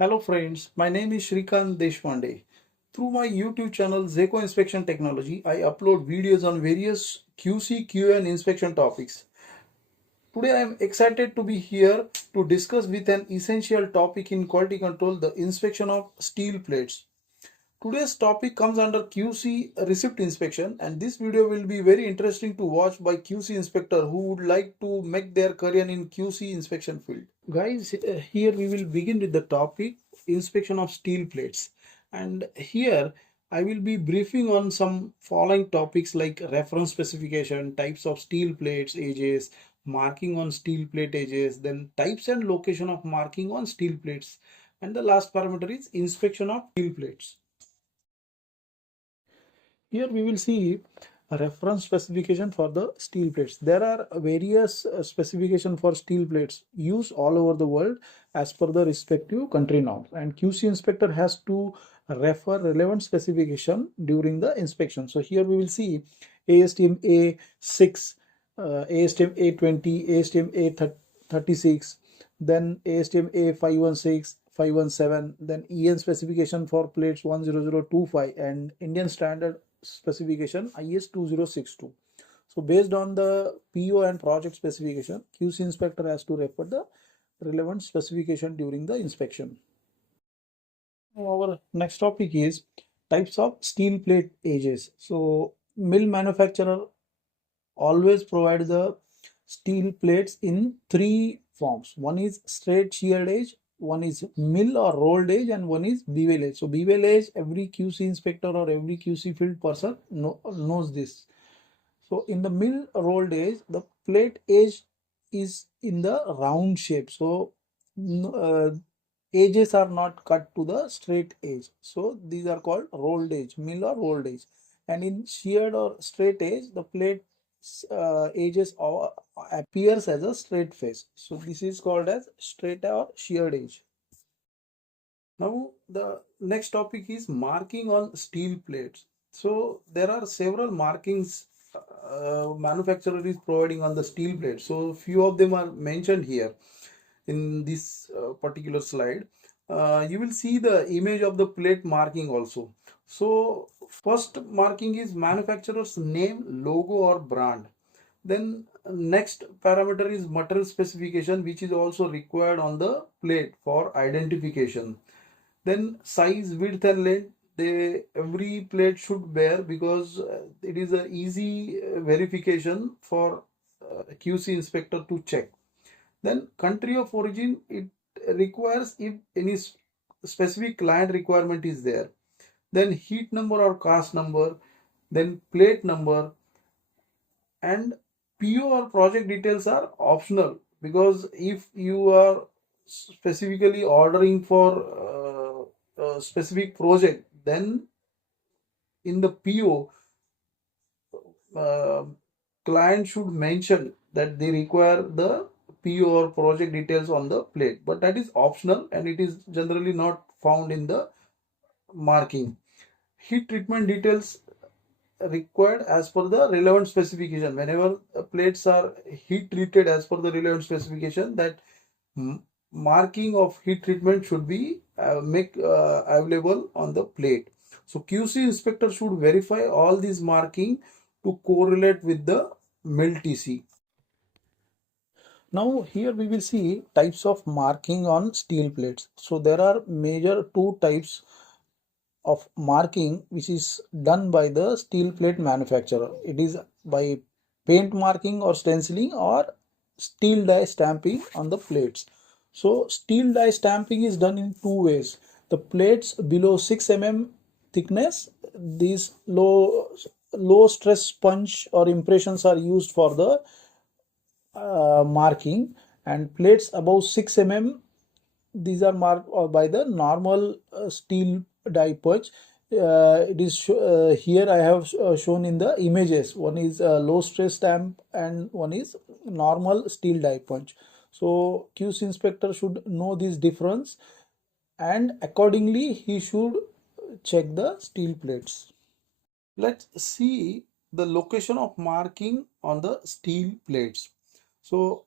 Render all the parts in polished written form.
Hello friends, my name is Shrikant Deshpande. Through my YouTube channel Zeco Inspection Technology, I upload videos on various QC, QA and inspection topics. Today I am excited to be here to discuss with an essential topic in quality control, the inspection of steel plates. Today's topic comes under QC receipt inspection, and this video will be very interesting to watch by QC inspector who would like to make their career in QC inspection field. Guys, here we will begin with the topic inspection of steel plates, and here I will be briefing on some following topics like reference specification, types of steel plates, edges, marking on steel plate edges, then types and location of marking on steel plates, and the last parameter is inspection of steel plates. Here we will see a reference specification for the steel plates. There are various specification for steel plates used all over the world as per the respective country norms, and QC inspector has to refer relevant specification during the inspection. So here we will see ASTM A6, ASTM A20, ASTM A36, then ASTM A516, 517, then EN specification for plates 10025 and Indian standard specification IS 2062. So based on the PO and project specification, QC inspector has to refer the relevant specification during the inspection. Our next topic is types of steel plate edges. So mill manufacturer always provide the steel plates in three forms. One is straight sheared edge, one is mill or rolled edge, and one is bevel edge. So bevel edge, every QC inspector or every QC field person knows this. So in the mill rolled edge, the plate edge is in the round shape. So edges are not cut to the straight edge. So these are called rolled edge, mill or rolled edge. And in sheared or straight edge, the plate edges appears as a straight face. So this is called as straight or sheared edge. Now the next topic is marking on steel plates. So there are several markings manufacturer is providing on the steel plate. So few of them are mentioned here in this particular slide. You will see the image of the plate marking also. So first marking is manufacturer's name, logo or brand. Then next parameter is material specification, which is also required on the plate for identification. Then size, width and length, every plate should bear, because it is a easy verification for QC inspector to check. Then country of origin, it requires if any specific client requirement is there. Then heat number or cast number, then plate number, and PO or project details are optional, because if you are specifically ordering for a specific project, then in the PO client should mention that they require the PO or project details on the plate, but that is optional and it is generally not found in the marking. Heat treatment details required as per the relevant specification. Whenever plates are heat treated as per the relevant specification, that marking of heat treatment should be available on the plate. So QC inspector should verify all these marking to correlate with the mill TC. Now here we will see types of marking on steel plates. So there are major two types of marking which is done by the steel plate manufacturer. It is by paint marking or stenciling, or steel die stamping on the plates. So steel die stamping is done in two ways. The plates below 6 mm thickness, these low stress sponge or impressions are used for the marking, and plates above 6 mm, these are marked by the normal steel die punch. It is here I have shown in the images. One is low stress stamp and one is normal steel die punch. So QC inspector should know this difference, and accordingly he should check the steel plates. Let's see the location of marking on the steel plates. So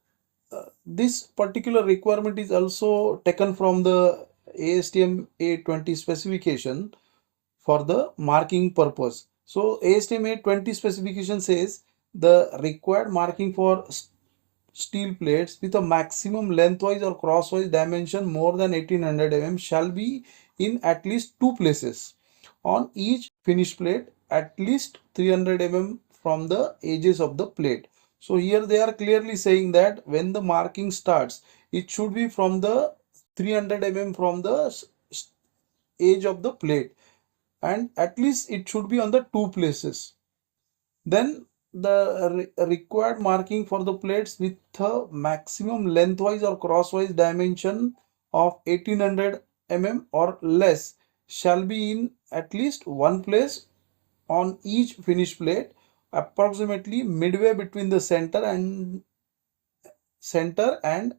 this particular requirement is also taken from the ASTM A20 specification for the marking purpose. So ASTM A20 specification says the required marking for steel plates with a maximum lengthwise or crosswise dimension more than 1800 mm shall be in at least two places on each finished plate, at least 300 mm from the edges of the plate. So here they are clearly saying that when the marking starts, it should be from the 300 mm from the edge of the plate, and at least it should be on the two places. Then the required marking for the plates with a maximum lengthwise or crosswise dimension of 1800 mm or less shall be in at least one place on each finished plate, approximately midway between the center and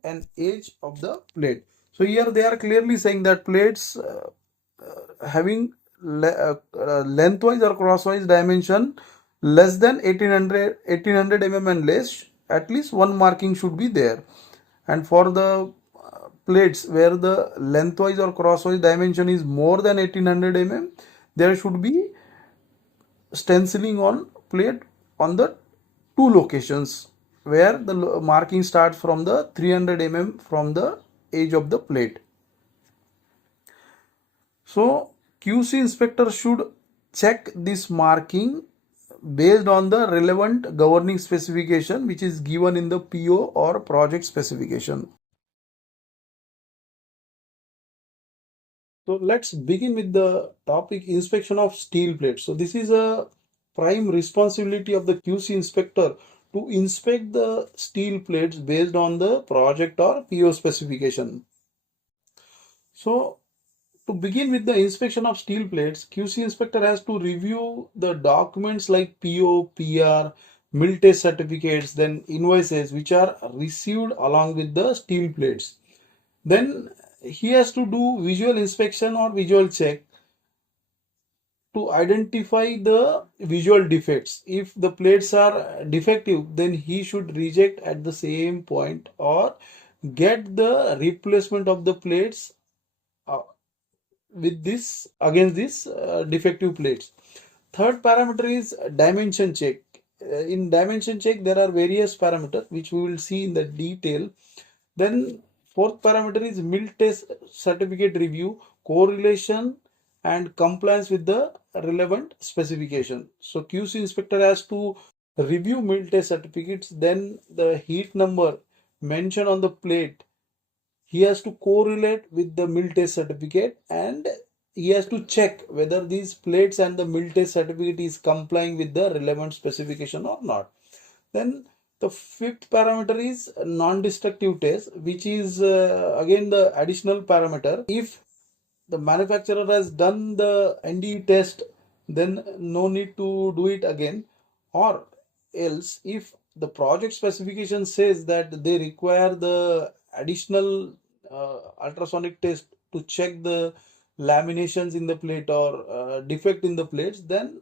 an edge of the plate. So here they are clearly saying that plates having lengthwise or crosswise dimension less than 1800 mm and less, at least one marking should be there. And for the plates where the lengthwise or crosswise dimension is more than 1800 mm, there should be stenciling on plate on the two locations where the marking starts from the 300 mm from the edge of the plate. So QC inspector should check this marking based on the relevant governing specification which is given in the PO or project specification. So let's begin with the topic inspection of steel plates. So this is a prime responsibility of the QC inspector to inspect the steel plates based on the project or PO specification. So to begin with the inspection of steel plates, QC inspector has to review the documents like PO, PR, mill test certificates, then invoices which are received along with the steel plates. Then he has to do visual inspection or visual check to identify the visual defects. If the plates are defective, then he should reject at the same point or get the replacement of the plates uh, with this against this defective plates. Third parameter is dimension check. In dimension check, there are various parameters which we will see in the detail. Then fourth parameter is mill test certificate review, correlation and compliance with the relevant specification. So QC inspector has to review mill test certificates, then the heat number mentioned on the plate he has to correlate with the mill test certificate, and he has to check whether these plates and the mill test certificate is complying with the relevant specification or not. Then the fifth parameter is non-destructive test, which is again the additional parameter. If the manufacturer has done the NDE test, then no need to do it again. Or else, if the project specification says that they require the additional ultrasonic test to check the laminations in the plate or defect in the plates, then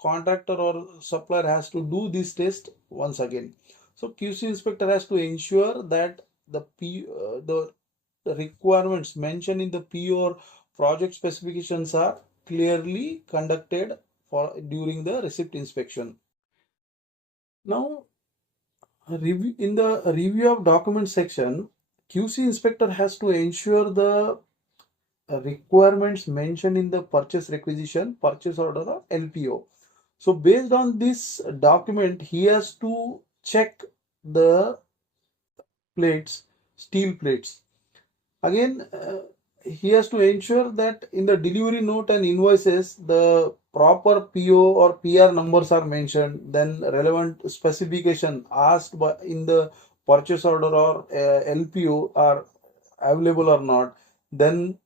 contractor or supplier has to do this test once again. So QC inspector has to ensure that the requirements mentioned in the PO or project specifications are clearly conducted for during the receipt inspection. Now, in the review of document section, QC inspector has to ensure the requirements mentioned in the purchase requisition, purchase order or LPO. So based on this document, he has to check the plates, steel plates. Again, he has to ensure that in the delivery note and invoices, the proper PO or PR numbers are mentioned, then relevant specification asked by in the purchase order or LPO are available or not. Then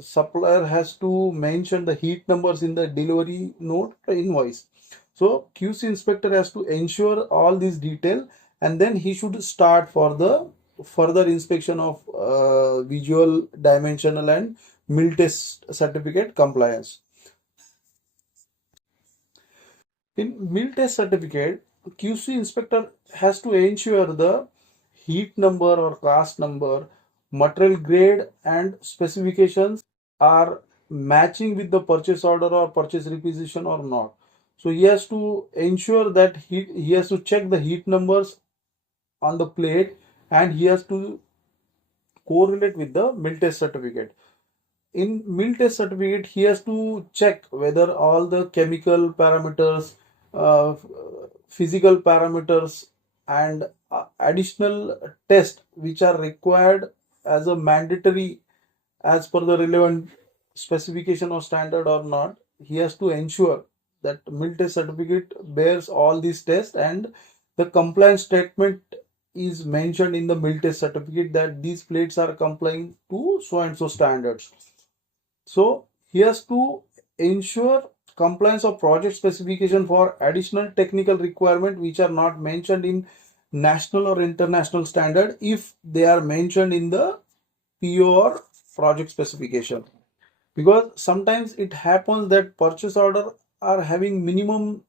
supplier has to mention the heat numbers in the delivery note invoice. So QC inspector has to ensure all these detail, and then he should start for the further inspection of visual, dimensional and mill test certificate compliance. In mill test certificate, QC inspector has to ensure the heat number or cast number material grade and specifications are matching with the purchase order or purchase requisition or not. So he has to ensure that he has to check the heat numbers on the plate, and he has to correlate with the mill test certificate. In mill test certificate, he has to check whether all the chemical parameters, uh, physical parameters, and additional tests which are required as a mandatory as per the relevant specification or standard or not. He has to ensure that mill test certificate bears all these tests, and the compliance statement is mentioned in the mill test certificate that these plates are complying to so and so standards. So he has to ensure compliance of project specification for additional technical requirement which are not mentioned in national or international standard if they are mentioned in the PO or project specification. Because sometimes it happens that purchase order are having minimum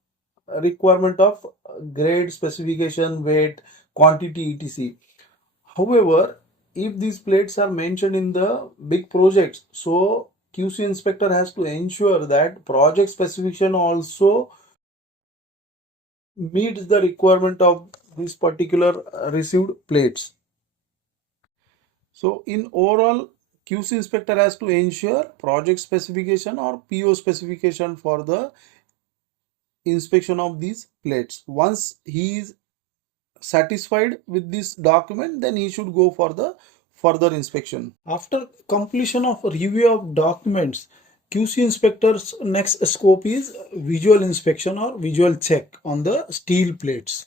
requirement of grade, specification, weight, quantity, etc. However, if these plates are mentioned in the big projects, so QC inspector has to ensure that project specification also meets the requirement of these particular received plates. So in overall, QC inspector has to ensure project specification or PO specification for the inspection of these plates. Once he is satisfied with this document, then he should go for the further inspection. After completion of review of documents, QC inspector's next scope is visual inspection or visual check on the steel plates.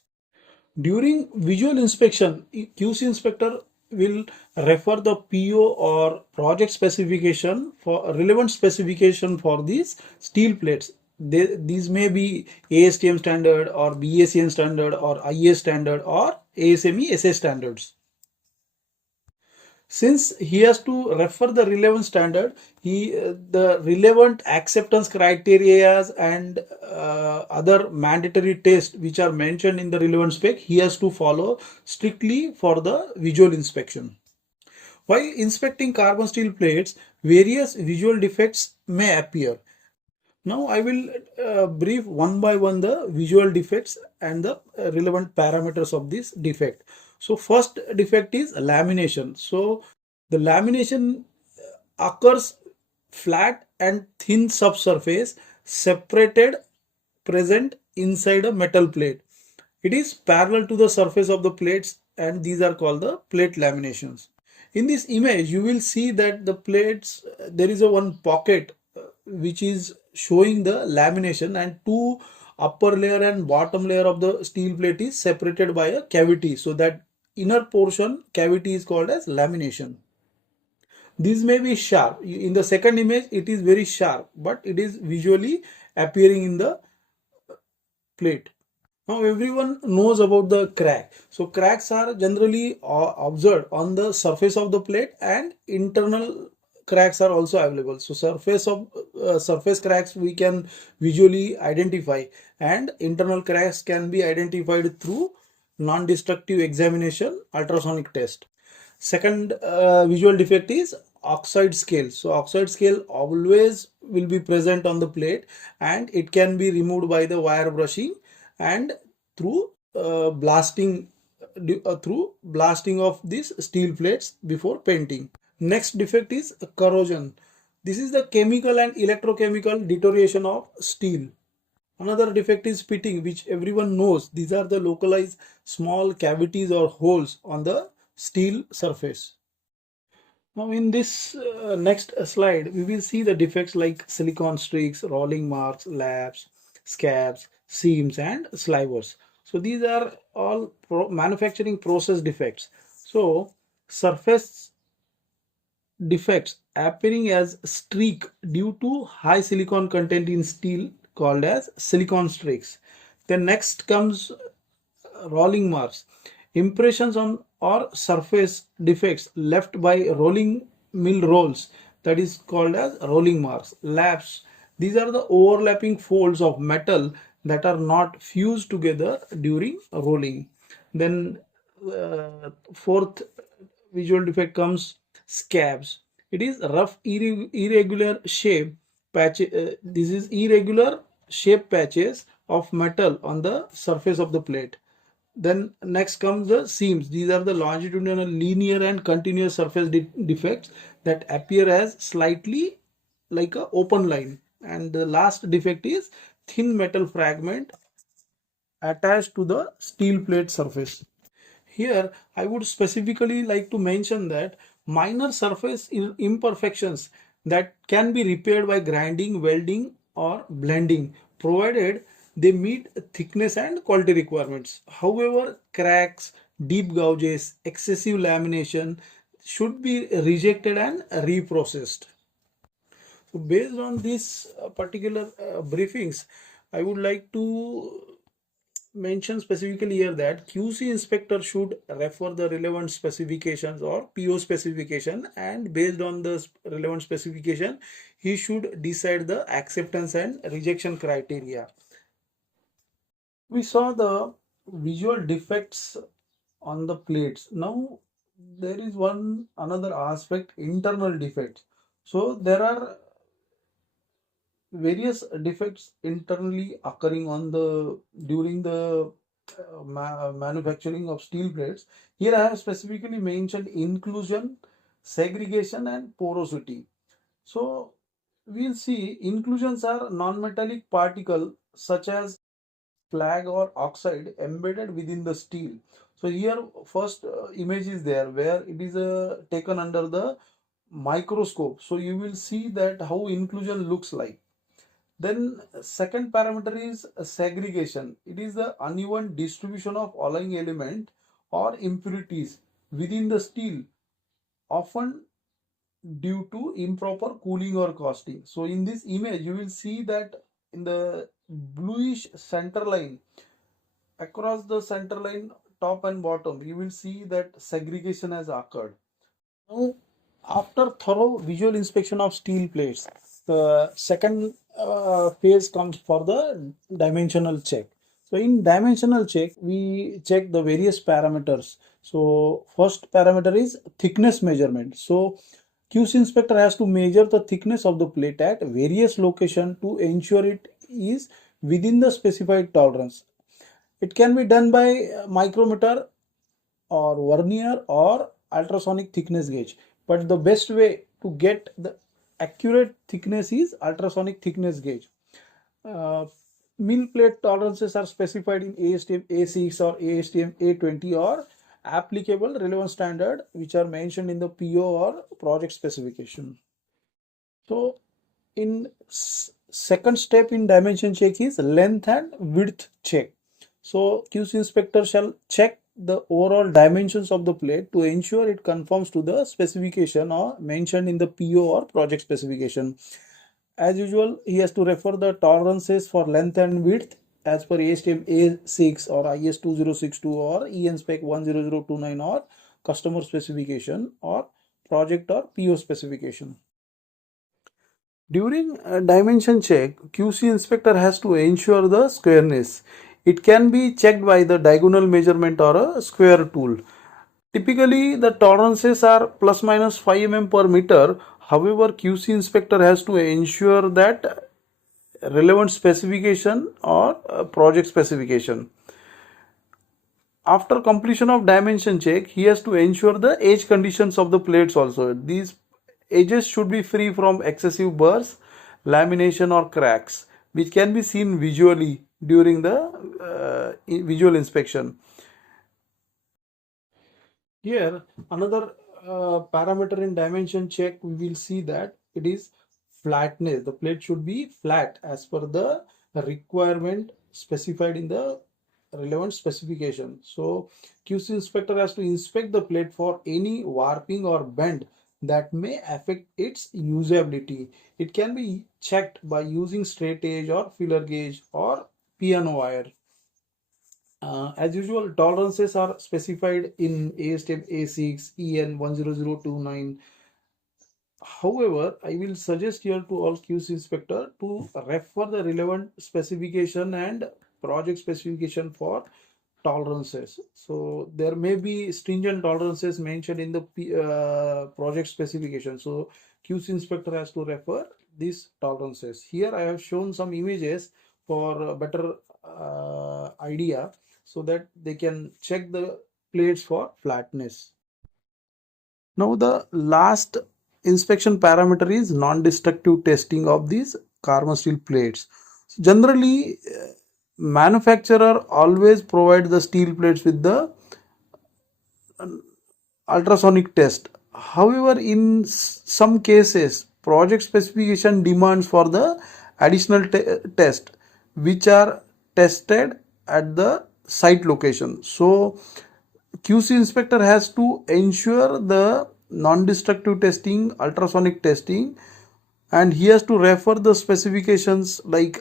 During visual inspection, QC inspector will refer the PO or project specification for relevant specification for these steel plates. These may be ASTM standard or BACN standard or IA standard or ASME SA standards. Since he has to refer the relevant standard, the relevant acceptance criteria and other mandatory tests which are mentioned in the relevant spec, he has to follow strictly for the visual inspection. While inspecting carbon steel plates, various visual defects may appear. Now I will brief one by one the visual defects and the relevant parameters of this defect. So first defect is lamination. So the lamination occurs flat and thin subsurface separated present inside a metal plate. It is parallel to the surface of the plates, and these are called the plate laminations. In this image, you will see that the plates, there is a one pocket which is showing the lamination, and two upper layer and bottom layer of the steel plate is separated by a cavity. So that inner portion cavity is called as lamination. These may be sharp. In the second image, it is very sharp, but it is visually appearing in the plate. Now everyone knows about the crack. So cracks are generally observed on the surface of the plate, and internal cracks are also available. So surface cracks we can visually identify, and internal cracks can be identified through non-destructive examination, ultrasonic test. Second visual defect is oxide scale. So oxide scale always will be present on the plate, and it can be removed by the wire brushing and through blasting of these steel plates before painting. Next defect is corrosion. This is the chemical and electrochemical deterioration of steel. Another defect is pitting, which everyone knows. These are the localized small cavities or holes on the steel surface. Now in this next slide, we will see the defects like silicon streaks, rolling marks, laps, scabs, seams, and slivers. So these are all manufacturing process defects. So surface defects appearing as streak due to high silicon content in steel called as silicon streaks. Then next comes rolling marks, impressions on or surface defects left by rolling mill rolls, that is called as rolling marks. Laps, these are the overlapping folds of metal that are not fused together during rolling. Then fourth visual defect comes scabs. It is rough irregular shape patch. This is irregular shape patches of metal on the surface of the plate. Then next comes the seams. These are the longitudinal, linear and continuous surface defects that appear as slightly like a open line. And the last defect is thin metal fragment attached to the steel plate surface. Here, I would specifically like to mention that minor surface imperfections that can be repaired by grinding, welding, or blending, provided they meet thickness and quality requirements. However, cracks, deep gouges, excessive lamination should be rejected and reprocessed. So, based on these particular briefings, I would like to mention specifically here that QC inspector should refer the relevant specifications or PO specification, and based on the relevant specification he should decide the acceptance and rejection criteria. We saw the visual defects on the plates. Now there is one another aspect, internal defects. So there are various defects internally occurring on the during the manufacturing of steel plates. Here I have specifically mentioned inclusion, segregation and porosity. So we'll see inclusions are non-metallic particle such as slag or oxide embedded within the steel. So here first image is there where it is taken under the microscope. So you will see that how inclusion looks like. Then second parameter is segregation. It is the uneven distribution of alloying element or impurities within the steel, often due to improper cooling or casting. So in this image, you will see that in the bluish center line, across the center line, top and bottom, you will see that segregation has occurred. Now, after thorough visual inspection of steel plates, the second phase comes for the dimensional check. So in dimensional check, we check the various parameters. So first parameter is thickness measurement. So QC inspector has to measure the thickness of the plate at various locations to ensure it is within the specified tolerance. It can be done by micrometer or vernier or ultrasonic thickness gauge, but the best way to get the accurate thickness is ultrasonic thickness gauge. uh, Mill plate tolerances are specified in ASTM A6 or ASTM A20 or applicable relevant standard which are mentioned in the PO or project specification. So in second step in dimension check is length and width check. So QC inspector shall check the overall dimensions of the plate to ensure it conforms to the specification or mentioned in the PO or project specification. As usual, he has to refer the tolerances for length and width as per ASTM A6 or IS 2062 or EN spec 10029 or customer specification or project or PO specification. During a dimension check, QC inspector has to ensure the squareness. It can be checked by the diagonal measurement or a square tool. Typically, the tolerances are plus minus 5 mm per meter. However, QC inspector has to ensure that relevant specification or project specification. After completion of dimension check, he has to ensure the edge conditions of the plates also. These edges should be free from excessive burrs, lamination or cracks, which can be seen visually during the visual inspection. Here, another parameter in dimension check, we will see that it is flatness. The plate should be flat as per the requirement specified in the relevant specification. So QC inspector has to inspect the plate for any warping or bend that may affect its usability. It can be checked by using straight edge or filler gauge or piano wire. As usual, tolerances are specified in ASTM A6, EN 10029. However, I will suggest here to all QC inspector to refer the relevant specification and project specification for tolerances. So there may be stringent tolerances mentioned in the project specification. So QC inspector has to refer these tolerances. Here I have shown some images for a better idea, so that they can check the plates for flatness. Now the last inspection parameter is non-destructive testing of these carbon steel plates. Generally, manufacturer always provide the steel plates with the ultrasonic test. However, in some cases, project specification demands for the additional test, which are tested at the site location. So QC inspector has to ensure the non-destructive testing, ultrasonic testing, and he has to refer the specifications. Like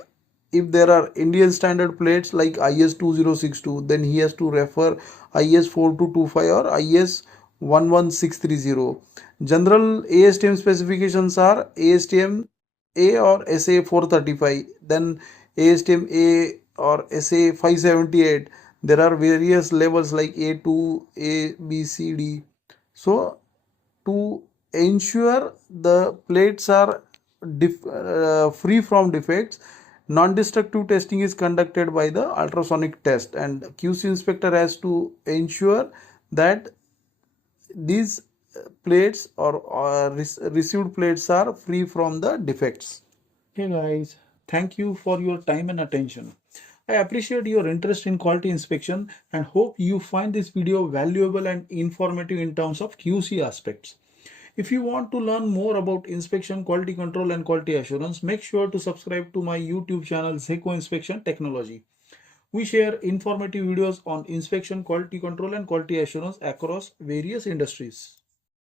if there are Indian standard plates like IS 2062, then he has to refer IS 4225 or IS 11630. General ASTM specifications are ASTM A or SA 435, then ASTM A or SA 578. There are various levels like A2, A, B, C, D. So to ensure the plates are free from defects, non-destructive testing is conducted by the ultrasonic test, and QC inspector has to ensure that these plates or received plates are free from the defects. Hey guys, thank you for your time and attention. I appreciate your interest in quality inspection and hope you find this video valuable and informative in terms of QC aspects. If you want to learn more about inspection, quality control and quality assurance, make sure to subscribe to my YouTube channel Seco Inspection Technology. We share informative videos on inspection, quality control and quality assurance across various industries.